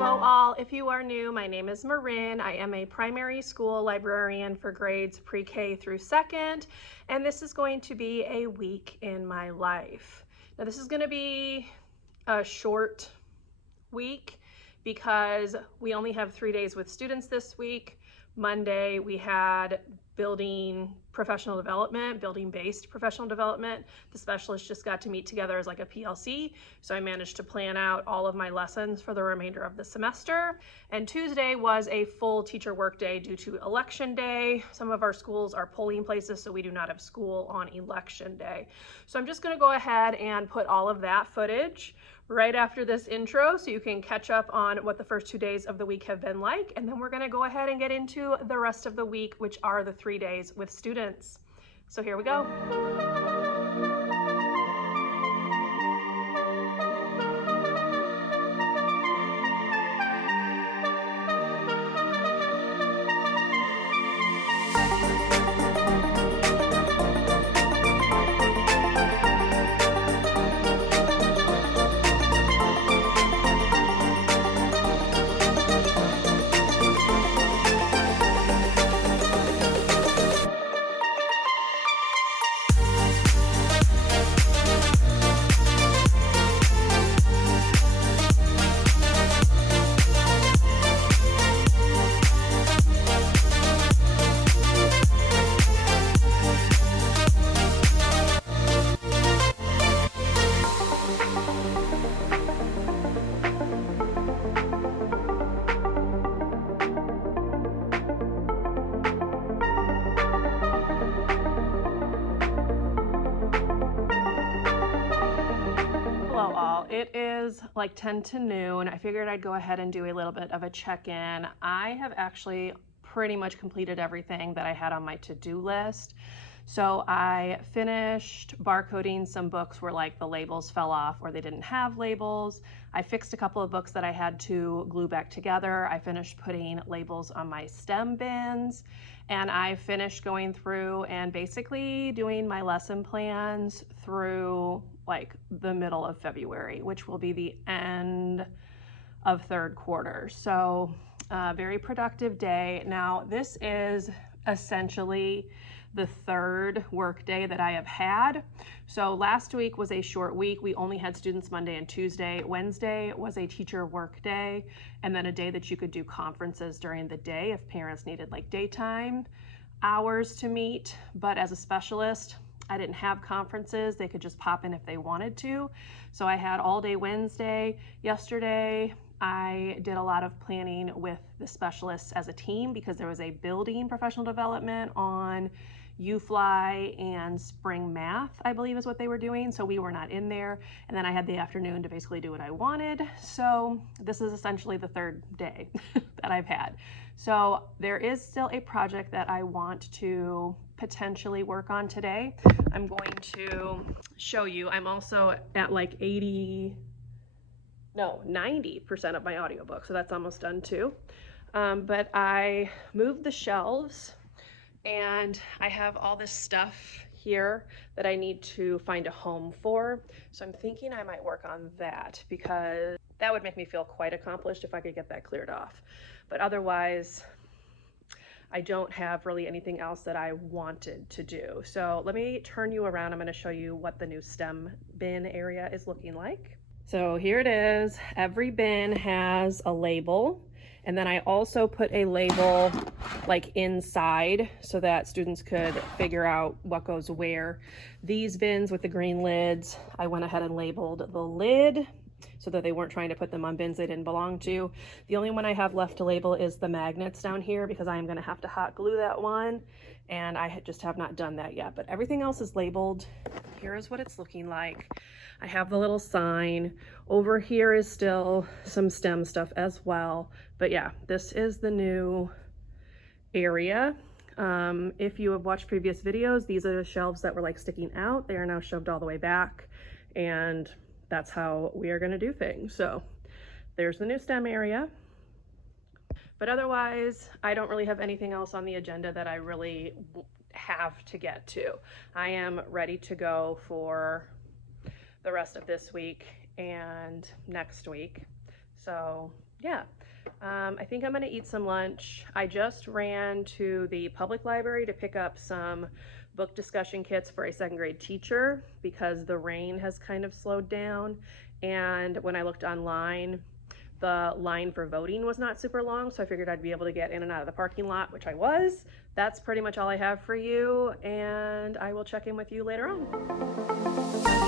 Hello all, if you are new, my name is Marin. I am a primary school librarian for grades pre-K through second, and this is going to be a week in my life. Now this is going to be a short week because we only have 3 days with students this week. Monday we had building-based professional development. The specialists just got to meet together as like a PLC, so I managed to plan out all of my lessons for the remainder of the semester. And Tuesday was a full teacher work day due to election day. Some of our schools are polling places, so we do not have school on election day. So I'm just going to go ahead and put all of that footage right after this intro so you can catch up on what the first 2 days of the week have been like, and then we're going to go ahead and get into the rest of the week, which are the 3 days with students. So here we go. It is like 10 to noon. I figured I'd go ahead and do a little bit of a check-in. I have actually pretty much completed everything that I had on my to-do list. So I finished barcoding some books where like the labels fell off or they didn't have labels. I fixed a couple of books that I had to glue back together. I finished putting labels on my STEM bins, and I finished going through and basically doing my lesson plans through like the middle of February, which will be the end of third quarter. So very productive day. Now this is essentially the third work day that I have had. So last week was a short week. We only had students Monday and Tuesday. Wednesday was a teacher work day, and then a day that you could do conferences during the day if parents needed like daytime hours to meet. But as a specialist, I didn't have conferences. They could just pop in if they wanted to. So I had all day Wednesday. Yesterday, I did a lot of planning with the specialists as a team because there was a building professional development on UFly and spring math, I believe is what they were doing. So we were not in there. And then I had the afternoon to basically do what I wanted. So this is essentially the third day that I've had. So there is still a project that I want to potentially work on today. I'm going to show you. I'm also at like 90% of my audiobook, so that's almost done too. But I moved the shelves and I have all this stuff here that I need to find a home for. So I'm thinking I might work on that because that would make me feel quite accomplished if I could get that cleared off. But otherwise, I don't have really anything else that I wanted to do. So let me turn you around. I'm going to show you what the new STEM bin area is looking like. So here it is. Every bin has a label. And then I also put a label like inside so that students could figure out what goes where. These bins with the green lids, I went ahead and labeled the lid so that they weren't trying to put them on bins they didn't belong to. The only one I have left to label is the magnets down here because I am going to have to hot glue that one, and I just have not done that yet. But everything else is labeled. Here is what it's looking like. I have the little sign. Over here is still some STEM stuff as well. But yeah, this is the new area. If you have watched previous videos, these are the shelves that were like sticking out. They are now shoved all the way back, and that's how we are going to do things. So there's the new STEM area. But otherwise, I don't really have anything else on the agenda that I really have to get to. I am ready to go for the rest of this week and next week. So yeah, I think I'm gonna eat some lunch. I just ran to the public library to pick up some book discussion kits for a second grade teacher because the rain has kind of slowed down. And when I looked online, the line for voting was not super long, so I figured I'd be able to get in and out of the parking lot, which I was. That's pretty much all I have for you, and I will check in with you later on.